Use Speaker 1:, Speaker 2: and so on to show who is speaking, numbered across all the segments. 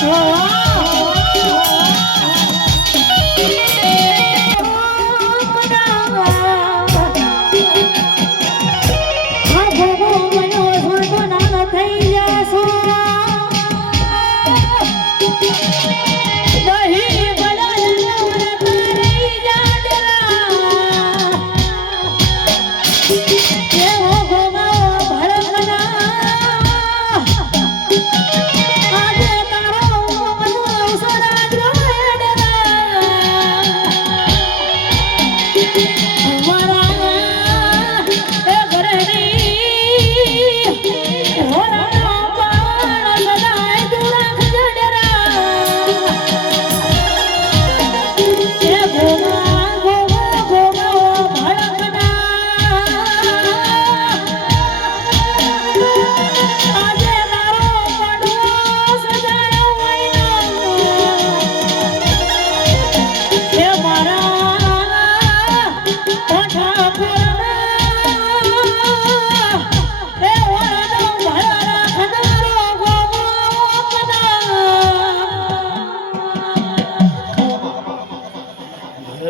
Speaker 1: Oh. ओ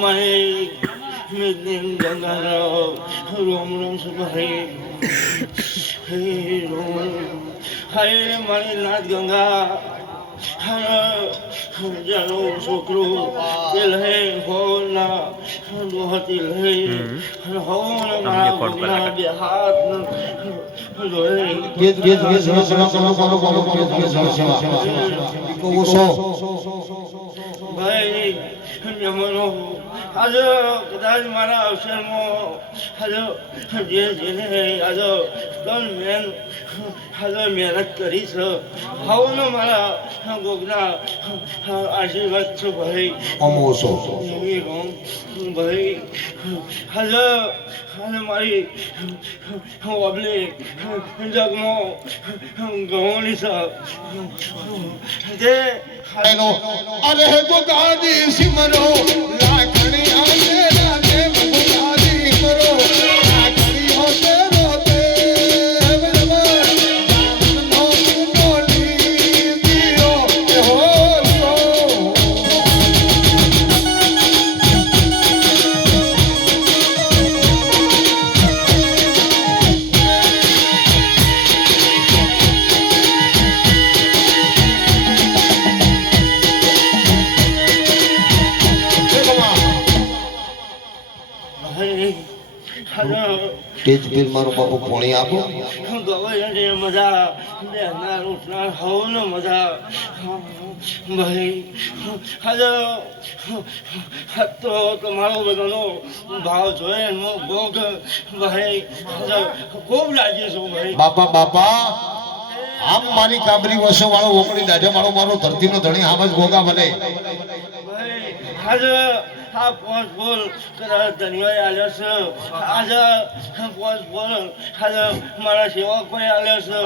Speaker 1: मणे मिदिन गंगा रओ रोम रोम सुब हे मणि नाद गंगा ह જાનો છોકરો તે લહે હોના દોહતી લહે હોના મારા ગોગના બે હાથ
Speaker 2: ગીત ગીત ગીત સેવા સેવા કરો કરો કરો ગીત ગીત ઓછો
Speaker 1: ભાઈ આજે કદાચ મારા અવસરમાં આજે જે જેને આજે ત્રણ મેન આજે મહેનત કરી છે હવનો મારા ગોગના આશીર્વાદ છે ભાઈ.
Speaker 2: ઓછો
Speaker 1: ભાઈ. આજે અને મારી ઓબલી જગમાં ગહોણી છે. જે
Speaker 2: અરે ગોગાજી સિમરો તેજ પીર મારો બાપુ ભોણી આપો.
Speaker 1: મજા બેહનાર ઉઠનાર હવનો મજા ભાઈ આજે તો તમારો બધાનો ભાવ જોઈએ એનો ભોગ ભાઈ ખૂબ લાગી છું ભાઈ.
Speaker 2: બાપા બાપા આમ મારી કાબરી વસો વાળો ઓકડી દાઢે મારો મારો ધરતીનો ધણી આમ જ ભોગા બને.
Speaker 1: ભાઈ આજે આ પોસ બોલ. ધન્યવાદ આલ્યો છે. આજે પોસ બોલ આજે મારા સેવક ભાઈ આલ્યો છે.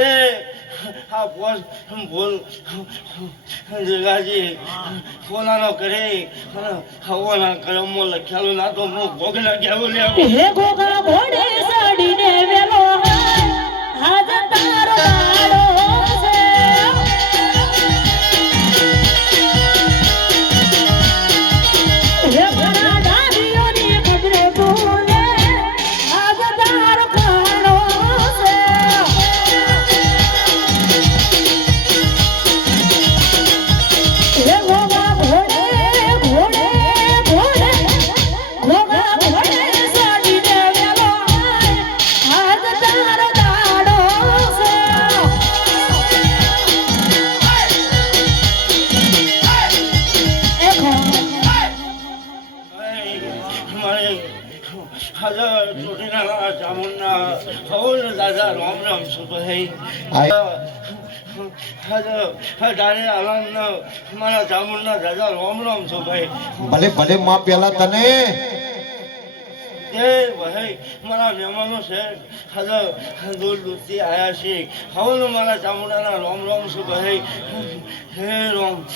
Speaker 1: એ. આ પોસ બોલ. જગાજી કોનાનો કરે. હવાના કરમો લખ્યાલું ના તો હું ભોગ ના કહેવું લે
Speaker 3: હે? ગોગા ઘોડે સાડીને વેલો હાજ તારો
Speaker 1: દાદા રામ રામ મારા ચામુંડના દાદા રામ રામ સુભાઈ.
Speaker 2: ભલે ભલે માં પેલા તને.
Speaker 1: એ ભાઈ મારા મહેમાનો છે. હાજર દૂર દૂરથી આવ્યા છે. હવલ મારા ચામુંડાના રામ રામ સુભાઈ. હે રામ.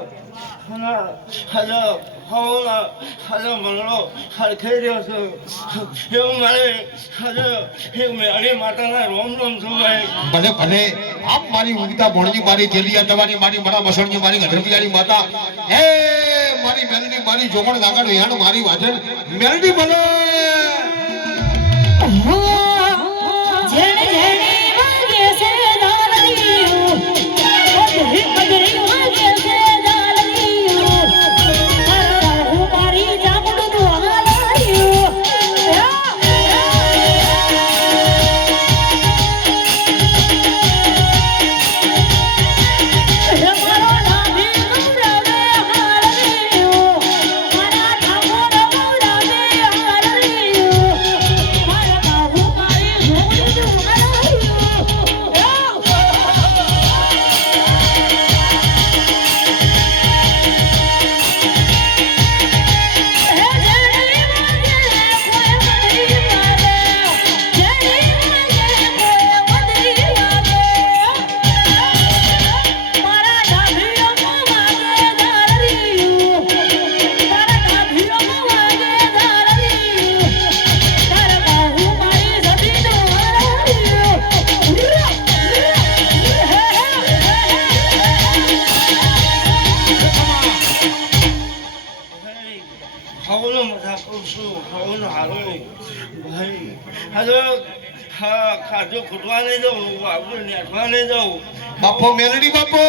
Speaker 1: છે હાજર હવના હાલ મંગળો હરખાઈ રહ્યો છે એવું મારે હાજર એક મેળી માતાના રોમ રોમ છું ભાઈ
Speaker 2: ભલે ભલે. આપ મારી ઉગતા ભણજી મારી તેલિયા તમારી મારી, મરા મસણજી મારી ગઢરપિયાની માતા. હે, મારી મેલડી મારી, જોગણ લાગણ વિહાણ મારી વાજણ મેલડી ભલે.
Speaker 1: ખાધું ખૂટવા નહીં દઉં વાપરું નેઠવા નહીં દઉં.
Speaker 2: બાપો મેલડી બાપો!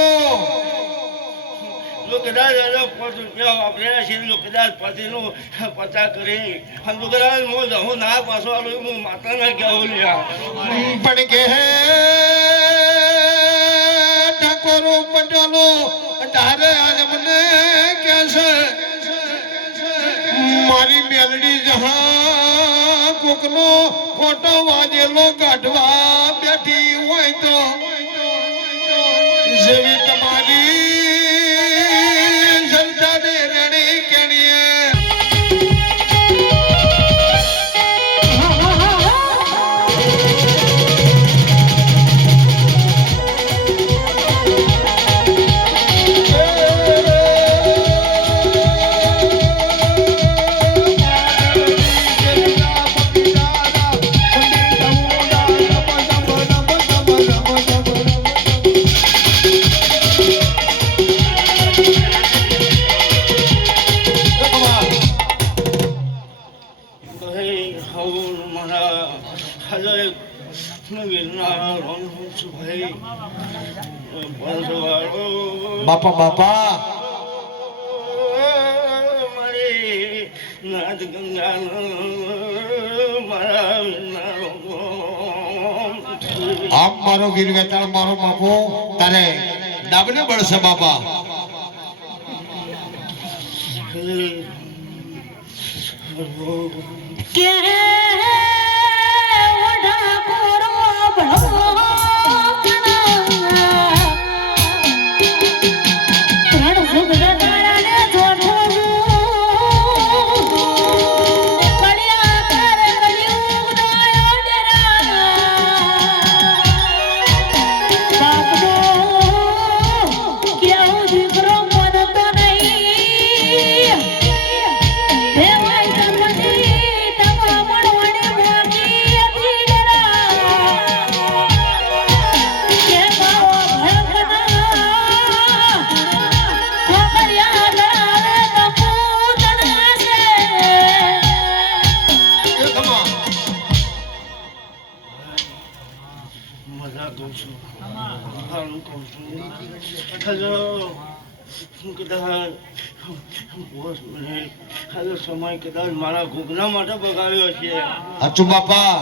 Speaker 1: જો કદાચ આજે પાંચ રૂપિયા વાપરેલા છે જો કદાચ પતિનું પચા કરી અને જો કદાચ હું હું ના પાછો આવ્યો હું માતાના કહેવું લ્યા.
Speaker 2: પણ કે હે ઠાકોરો પટાલો તારે આજ મને કે છે મારી મેલડી જહા કોકનો ખોટો વાજેલો કાઢવા બેઠી હોય તો. જેવી તમારી બાપા બાપા.
Speaker 1: નાદ ગંગા
Speaker 2: આમ મારો ગીર વેતાળ, મારો બાપો. તારે ડાબને બળશે બાપા.
Speaker 3: કે
Speaker 1: હલો. હું કદાચ બોસ મને હાલો સમય કદાચ મારા ઘૂગના માટે બગાડ્યો છે.
Speaker 2: અચુ બાપા.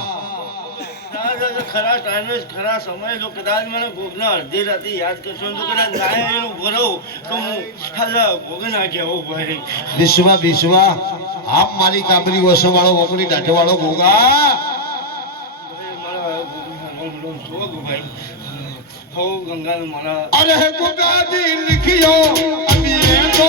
Speaker 1: ખરા ટાઈમે ખરા સમય જો કદાચ મને ભોગના અડધી રાતે યાદ કરશો તો કદાચ ના એનું ભરો તો હું હાલા ભોગ ના કહેવો ભાઈ
Speaker 2: વિશ્વા વિશ્વા આપ મારી કાબરી વસો વાળો વકડી દાઢ વાળો ભોગા
Speaker 1: ભાઈ મારા ભોગના ભાઈ. હો ગંગા મારા
Speaker 2: અરે ગોગા દી લિખિયો અમી એ તો